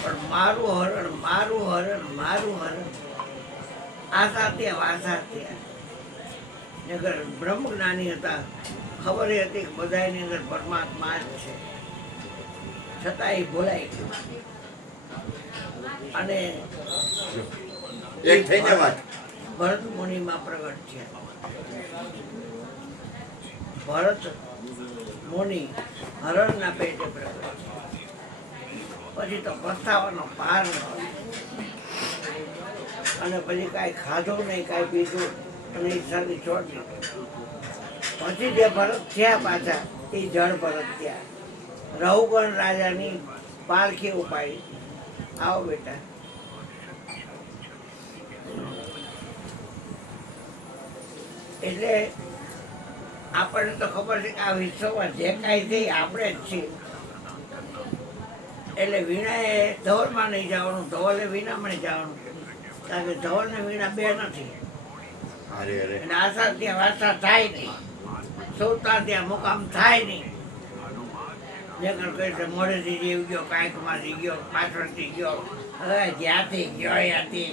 પણ મારું હરણ મારું હરણ મારું હરણ આશા ત્યાં વાસા ત્યાં નગર બ્રહ્મ જ્ઞાની હતા, ખબર હતી કે બધાની અંદર પરમાત્મા જ છે, છતાં એ ભૂલાઈ ગયું. અને એક થઈને વાત ભરત મુનિમાં પ્રગટ થયા. ભરત મુનિ હરણના પેટે પ્રગટ થયા. પછી તો પસ્તાવાનો પાર ન હતો. અને પછી કાંઈ ખાધું નહીં, કાંઈ પીધું અને એ શરીર છોડી દીધું. પછી જે ભરત થયા પાછા એ જળ ભરત થયા. રહુગણ રાજાની પાલખી ઉપાડી, આવો બેટા. એટલે આપણને તો ખબર છે કે આ વિશ્વમાં જે કાંઈ છે આપણે જ છીએ. એટલે વીણાએ ધવલમાં નહીં જવાનું, ધવલે વીણામાં નહીં જવાનું, કારણ કે ધવલ ને વીણા બે નથી. એટલે આશા ત્યાં વાસા થાય નહીં, સુરતા ત્યાં મુકામ થાય નહીં. જગર કહે છે મોઢેથી જીવ ગયો, કાંઈકમાંથી ગયો, પાછળથી ગયો, હવે જ્યાંથી ગયો ત્યાંથી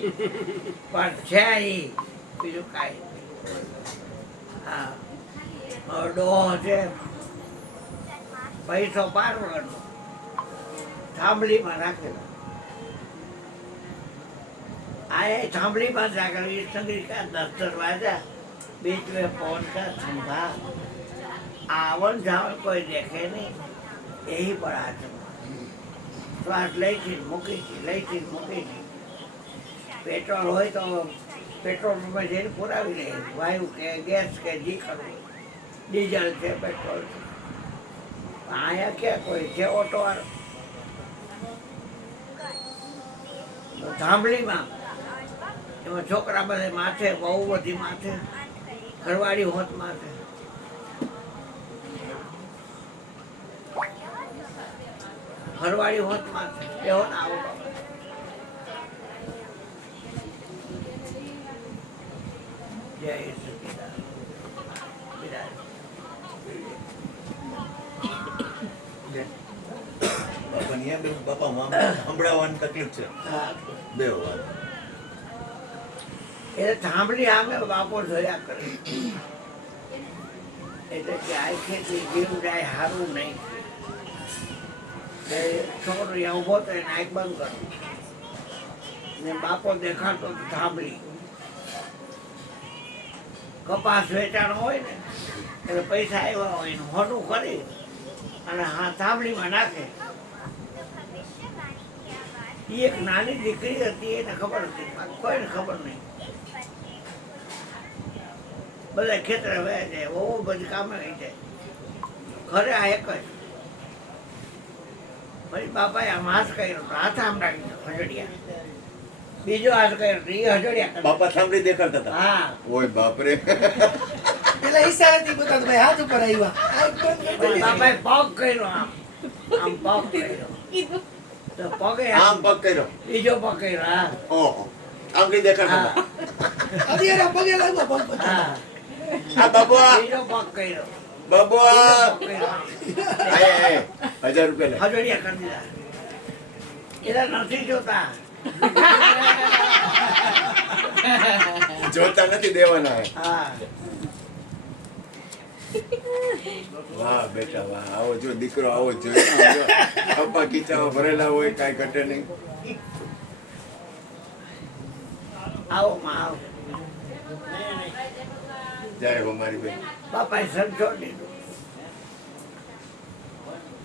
પણ છે એ બીજું કાંઈ. હા, ડોહ છે પૈસો પારવાનો થાંભલીમાં રાખેલો. આ થાંભલીમાં જ રાખેલો. એ સંગીત કા 10 દરવાજા बीच में पवन का खंभा, आवन जावन कोई देखे नहीं, यही पर आत्मा श्वास लईથી મૂકી પેટ્રોલ હોય તો પેટ્રોલમાં જઈને પુરાવી લે, વાયુ કે ગેસ કે જી કરવું, ડીઝલ છે પેટ્રોલ છે. અહીંયા ક્યાં કોઈ છે ઓટો વાળો? થાંભલીમાં એમાં છોકરા બધા માથે, બહુ બધી માથે, ઘરવાળી હોત માથે. ઘરવાળી હોત માથે એવો ને આવો. જય સચિદાનંદ. બાપા સંભળાવવાની તકલીફ છે. બે વાત એટલે થાંભલી આમે બાપો જોયા કરે. એટલે કે આ ખેતી જીવ જાય સારું નહીં. છોકરો અહીંયા ઊભો તો એને આંખ બંધ કરવું ને બાપો દેખાડતો થાંભલી. કપાસ વેચાણો હોય ને એટલે પૈસા આવ્યા હોય ને હોનું કરી અને હા થાંભલીમાં નાખે. એ એક નાની દીકરી હતી, એને ખબર હતી, કોઈને ખબર નહીં. બધા ખેતરે વહે જાય, બહુ બધી કામે આવી જાય. ઘરે આ એક જ. પછી બાપાએ આમ હાથ કર્યો, હાથ આમ રાખી હજડિયા. બીજો હાથ કર્યો, એ હજડિયા. બાપા સાંભળી દેખાડતા હતા. હા, ઓય બાપરે. એટલે ઈશારાથી બતાવતો ભાઈ હાથ ઉપર આવ્યા. પછી બાપાએ પગ કર્યો, આમ આમ પગ કર્યો, તો પગે આમ પગ કર્યો, બીજો પગ કર્યો. હા, ઓહો સાંભળી દેખાડતા હા, હતા. અત્યારે પગે લાગ્યો પગ પછી. હા, આ બાબા બીજો પગ કર્યો, બાબા બીજો પગ કર્યો. 1000 રૂપિયા લે. હજડિયા કરી દીધા. એના નથી જોતા. જોતા નથી, દેવાના હે. હા, વાહ બેટા વાહ, આવો જો દીકરો આવો જોઈએ. પપ્પા ખીચામાં ભરેલા હોય, કાંઈ ઘટે નહીં. આવો માં આવો. જય હો મારી બેન. બાપાએ સમજોડ દીધું.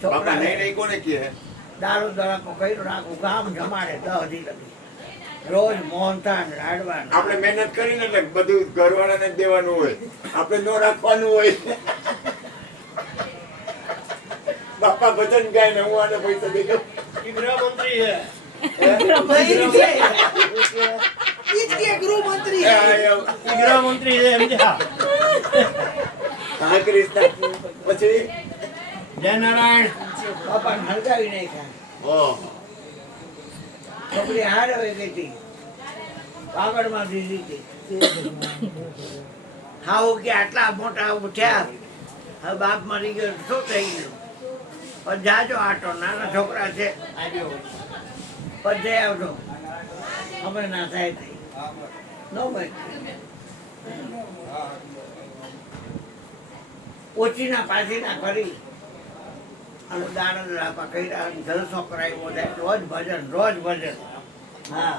બાપા છોકરાને નહીં નહીં કોને કહે? દારૂ દળાકો કર્યું, આખું ગામ જમાડે 10 દી લગી. રોજ મોહનથાળ લાડવા. આપણે મહેનત કરીને એટલે બધું ઘરવાળાને જ દેવાનું હોય, આપણે નો રાખવાનું હોય. બાપા ભજન ગાય ને હું આને પૈસા દઈ દઉં. ગૃહમંત્રી છે. ઈ જ કે ગૃહમંત્રી. ગૃહમંત્રી છે સમજ્યા. હા ક્રિસ્તા. પછી જય નારાયણ. બાપાને હળગાવી નાખ્યા. ઓહ છોકરી હાર આવી ગઈ હતી, પાગળમાં દીધી હતી. હાવ કે આટલા મોટા ઉઠ્યા, હવે બાપ મરી ગયો, શું થઈ ગયું? પણ જાજો આટો, નાના છોકરા છે. બધે આવજો અમે ના થાય નહીં ન ભાઈ ઓછીના પાછીના કરી અને દાણા રાપા કર્યા જલસો કરાવ્યો જાય રોજ ભજન હા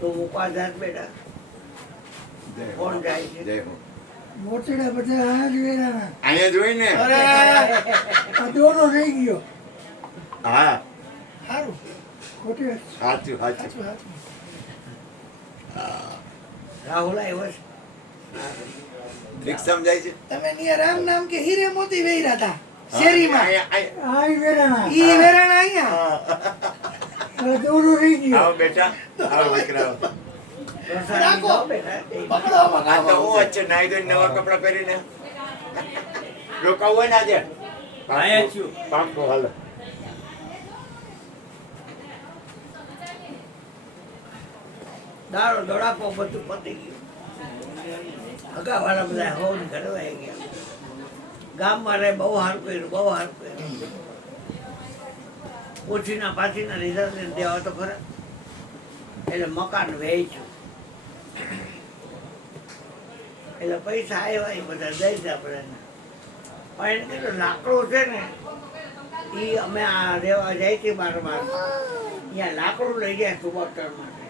તો મૂકવા જાત બેટા કોણ જાય છે જય હો. મોતીડા બધા આ જ વેરાના. અહીંયા જોઈ ને અરે આ દોરો રહી ગયો. હા સારું ખોટી વાત. સાચું સાચું સાચું સાચું. રાહુલ આવ્યો છે રિક્ષામાં જાય છે તમે નિયા રામ નામ કે હીરે મોતી વેર્યા હતા શેરીમાં. અહીંયા, આ ઈ વેરાના. હા. ઈ વેરાના અહીંયા. અહીંયા. આ દોરો રહી ગયો. આવો બેટા આવો દીકરા આવો. પ્રસાદી રાખો. લો બેટા પકડો આ પકડો. તો હું વચ્ચે નાહી ધોઈને નવા કપડાં પહેરીને રોકાવું હોય ને આજે આયા છું. પાક્કો હાલો દાડો દોડાપો બધું પતી ગયું અગાવાળા બધા હોવ ને ઘરે વહી ગયા ગામમાં રહે બહુ સારું કર્યું ઓછીના પાછીના રિઝલ્ટ દેવા તો ખરા એટલે મકાન વેચ્યું એટલે પૈસા આવ્યા એ બધા દઈ દે બધાને પણ એને કીધું લાકડું છે ને એ અમે આ રહેવા જાય છે બાર ત્યાં લાકડું લઈ જાય સુબોતર માટે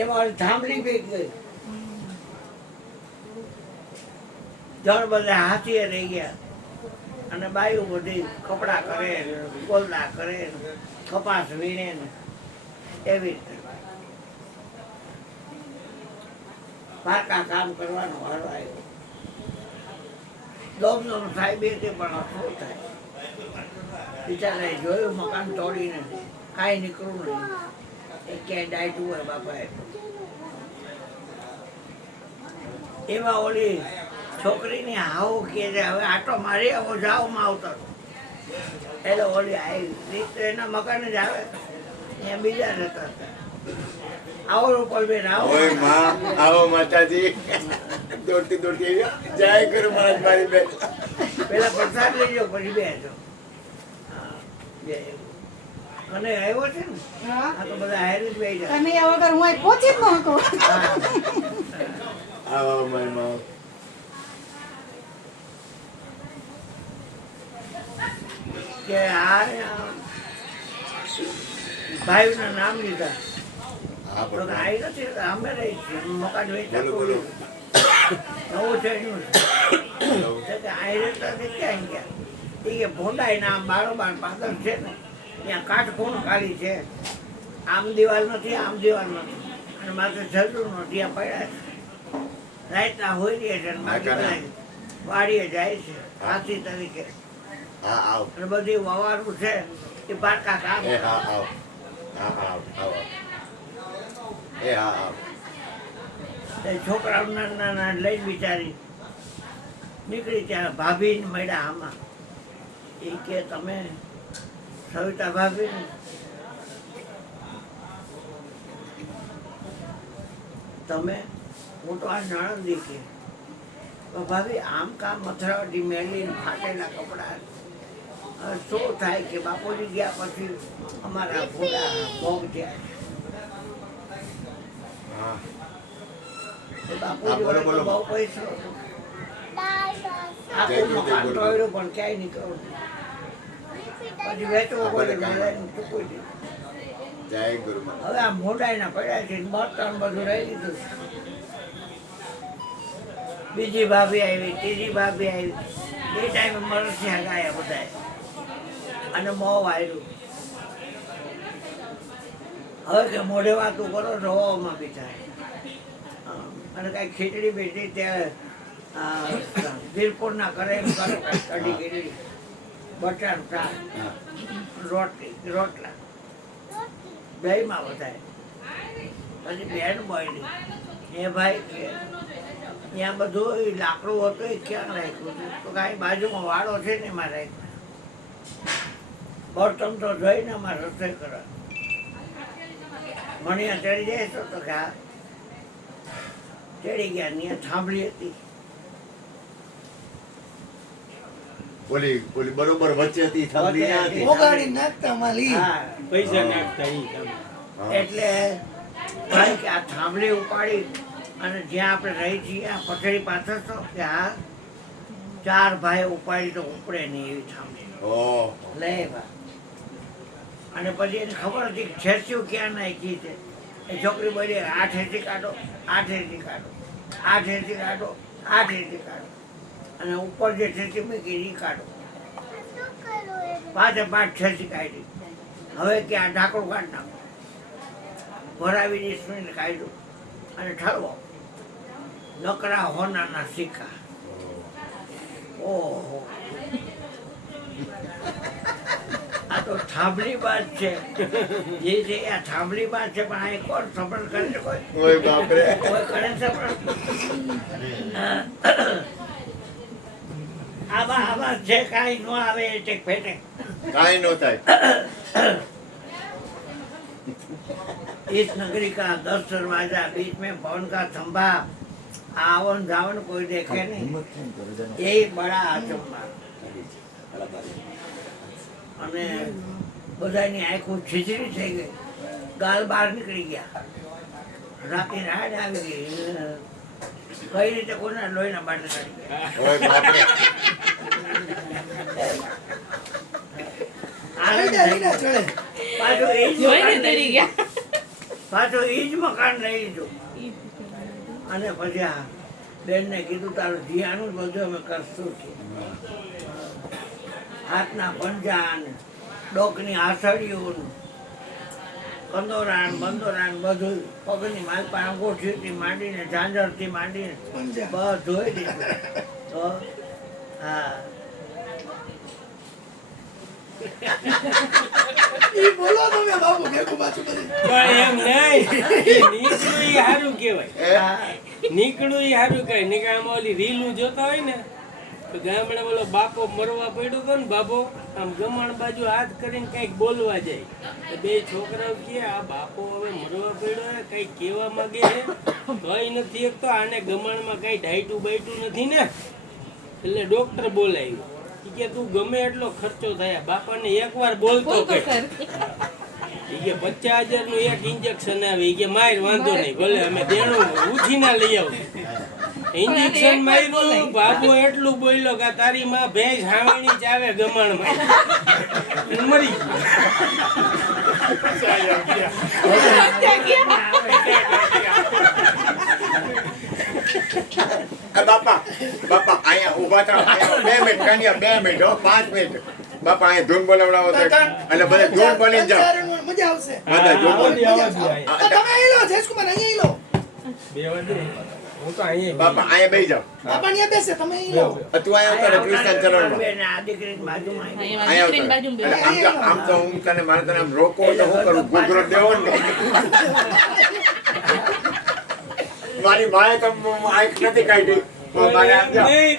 એમાં થાંભલી બી ગઈ જણ બધા હાથીએ રહી ગયા અને બાયું બધી કપડા કરે ગોલડા કરે કપાસ વીણે ને એવી રીતે પાકા કામ કરવાનો વારો આવ્યો દોમ થાય બે તે પણ શું થાય બિચારાએ જોયું મકાન તોડીને કાંઈ નીકળવું નહીં એ ક્યાંય ડાયટું હોય બાપાએ એમાં ઓલી છોકરીની હાવ કે છે હવે આટો મારી આવો જાઓ માવતર એટલે ઓલી આવી તો એના મકાન જ આવે ત્યાં બીજા રહેતા હતા આવો રૂપલબેન આવો ઓય માં આવો માતાજી દોડતી દોડતી આવી જય ગુરુ મહારાજ મારી બેન પેલા પ્રસાદ લેજો પછી બેસો હા, જય ગુરુ. અને આવ્યો છે ને હા. આ તો બધા હારે જ બેસી જાય તમે આ વગર હું અહીં પહોંચી જ ન શકું. હા. આવો મારી માં કે આ ભાઈના નામ લીધા હા તો પણ આઈ નથી અમે રહી છીએ મકાન બોલો વેચાતું બોલો નવું થયું છે કે આઈ રહેતા નથી ક્યાં ગયા એ કે ભોંડાઈ ના આમ બારોબાર પાદર છે ને ત્યાં કાટખૂણો ખાલી છે આમ દિવાલ નથી આમ દિવાલ નથી અને માથે જરૂર નથી ત્યાં પડ્યા છે રાતના હોઈ રહી છે અને બાકી બધા વાડીએ જાય છે હાથી તરીકે હા આવો અને બધી વવારું છે એ પાકા કામ એ હા આવો હા આવો આવો એ હા આવો તે છોકરાઓ નાના લઈને બિચારી નીકળી ત્યાં ભાભીને મળ્યા આમાં એ કે તમે સવિતા ભાભી ને તમે હું તો આ નણંદી કે તો ભાભી આમ કામ મથરાવટી મેલીને ફાટેલા કપડા હવે શું થાય કે બાપુજી ગયા પછી અમારા ભૂલા ભોગ થયા હા એ બાપુજી બોલો, વડે તો બોલો. બહુ પૈસો હતો. આખું જય મકાન ગુરુ. તોડ્યું પણ ક્યાંય નીકળ્યું પછી વેચવું હા, ભલે પડે કાંઈ મળે ચૂકવી દીધું જય ગુરુ મહારાજ હવે આ મોઢાઈના પડ્યા છે બર્તન બધું રહી લીધું બીજી ભાભી આવી ત્રીજી ભાભી આવી એ ટાઈમે મરસિયા ગાયા બધાએ અને મોં આવ્યું હવે કે મોઢે વાતું કરો રોવામાં બી થાય અને કાંઈ ખીચડી બીચડી ત્યાં વીરપુરના કરે એમ કરો કાંઈ કઢી ખીચડી બટાનું શાક હા રોટલા દહીંમાં વધારે પછી બેન બોયલી એ ભાઈ કે ત્યાં બધું એ લાકડું હતું એ ક્યાં રાખ્યું હતું તો કાંઈ બાજુમાં વાળો છે ને એમાં રાખ્યું બર્તન તો જોઈને અમારે રસોઈ કરવા મણિયા ચડી જાય તો કે હા ચડી ગયા ત્યાં થાંભલી હતી ઓલી બરોબર વચ્ચેથી થાંભલી ના હતી. ઓગાળી નાખતા માલી. હા પૈસા નાખતા ઈ કામ. હા. એટલે ભાઈ કે આ થાંભલી ઉપાડી અને જ્યાં આપણે રહી છીએ આ પથરી પાછળ તો કે આ 4 ભાઈ ઉપાડી તો ઉપડે નહીં એવી થાંભલી ઓહો. લે બા અને પછી એને ખબર હતી કે છેસ્યું ક્યાં નાખી છે એ છોકરી બોલી 8 હેઠી કાઢો 8 હેઠી કાઢો 8 હેઠી કાઢો 8 હેઠી કાઢો અને ઉપર જે છેસી મૂકી એ કાઢો પાંચે 5 છેસી કાઢી હવે કે આ ઢાંકણું કાઢી નાખો ભરાવીને ઈસવીને કાઢ્યું અને ઠરવો નકરા હોનાના સિક્કા ઓહો આ તો થાંભલી બાદ છે જે છે આ થાંભલી બાદ છે પણ આ કોણ સફળ કરે છે કોઈ ઓય બાપરે. કોઈ કરે છે પણ આવા છે કાંઈ ન આવે એ ટેક ફેટે કાંઈ નો થાય. इस नगरी का 10 दरवाजा बीच में पवन का खंभा आवन जावन कोई देखे नहीं यही बड़ा अचंबा અને બધાની આંખો છીછરી થઈ ગઈ ગાલ બહાર નીકળી ગયા રાતે રાડ આવી ગઈ કઈ રીતે કોના લોહીના બાટલા કાઢી ગયા ઓય બાપરે. આનંદ આઈડા થઈ આઈડા ગયો. ચડે. પાછું એ જ જોઈને મકાન ડરી લઈ ગયા. પાછું એ જ મકાન લઈ લીધું અને પછી આ બેનને કીધું તારું જીયાનું જ બધું અમે કરશું છીએ હાથના પંજા ને ડોકની આસળીઓ ને કંદોરાન બંદોરાન બધું પગની માલપા અંગોઠીથી માંડીને ઝાંઝરથી માંડીને પંજા. બધું ધોઈ દીધું તો હા ઈ બોલો તમે બાપુ ભેગું પાછું બધું. પણ એમ નહીં. નીકળું ઈ હારું કહેવાય. હા. નીકળું ઈ હારું કહેવાય. નીકળ આમાં ઓલી રીલું જોતા હોય ને તો ગામડે બોલો બાપો મરવા પડ્યો તો ને બાપો આમ ગમણ બાજુ હાથ કરીને કંઈક બોલવા જાય તો બે છોકરાઓ કહે આ બાપો હવે મરવા પડ્યો હે કંઈક કહેવા માંગે છે કઈ નથી એક તો આને ગમણમાં કઈ ડાયટું બાયટું નથી ને એટલે ડોક્ટર બોલાવ્યું ઈ કે તું ગમે એટલો ખર્ચો થાય બાપાને એકવાર બોલતો બોલતો કર કર. ઈ કે 50,000 નું એક ઇન્જેક્શન આવે ઈ કે માર વાંધો નહીં ભલે અમે દેણું ઉછીના લઈ આવું ઇન્જેક્શન માર્યું બાબુ એટલું બોલ્યો કે તારી માં ભેંસ હાવણી જ આવે ગમણમાં મરી બાપા બાપા અહીંયા ઊભા થાઓ. અહીંયા 2 મિનિટ કન્યા 2 મિનિટ હો 5 મિનિટ. બાપા અહીંયા ધૂન બોલાવડાવો તો એટલે બધા ધૂન બોલીને જાઓ. પંચાયતનું મજા આવશે. બધા ધૂન બોલી. મજા આવશે. તો તમે અહીં લો જયસુમાર અહીં લો. બે વાગે હું તો અહીંયા બાપા અહીંયા બેસી જાઓ. બાપા અહીંયા બેસે તમે અહીં લો. તું અહીંયા ઉતારે ક્રિશ્ચન ચરણમાં. બેને આ દીકરીની બાજુમાં આવી. અહીંયા અહીંયા દીકરીની ઉતારે. બાજુમાં એટલે આમ તો હું તને મારે તને આમ રોકો તો હું કરું ગુગરો દેવો ને મારી માએ તો આંખ નથી કાઢી. મારે આમ જાઓ. નહીં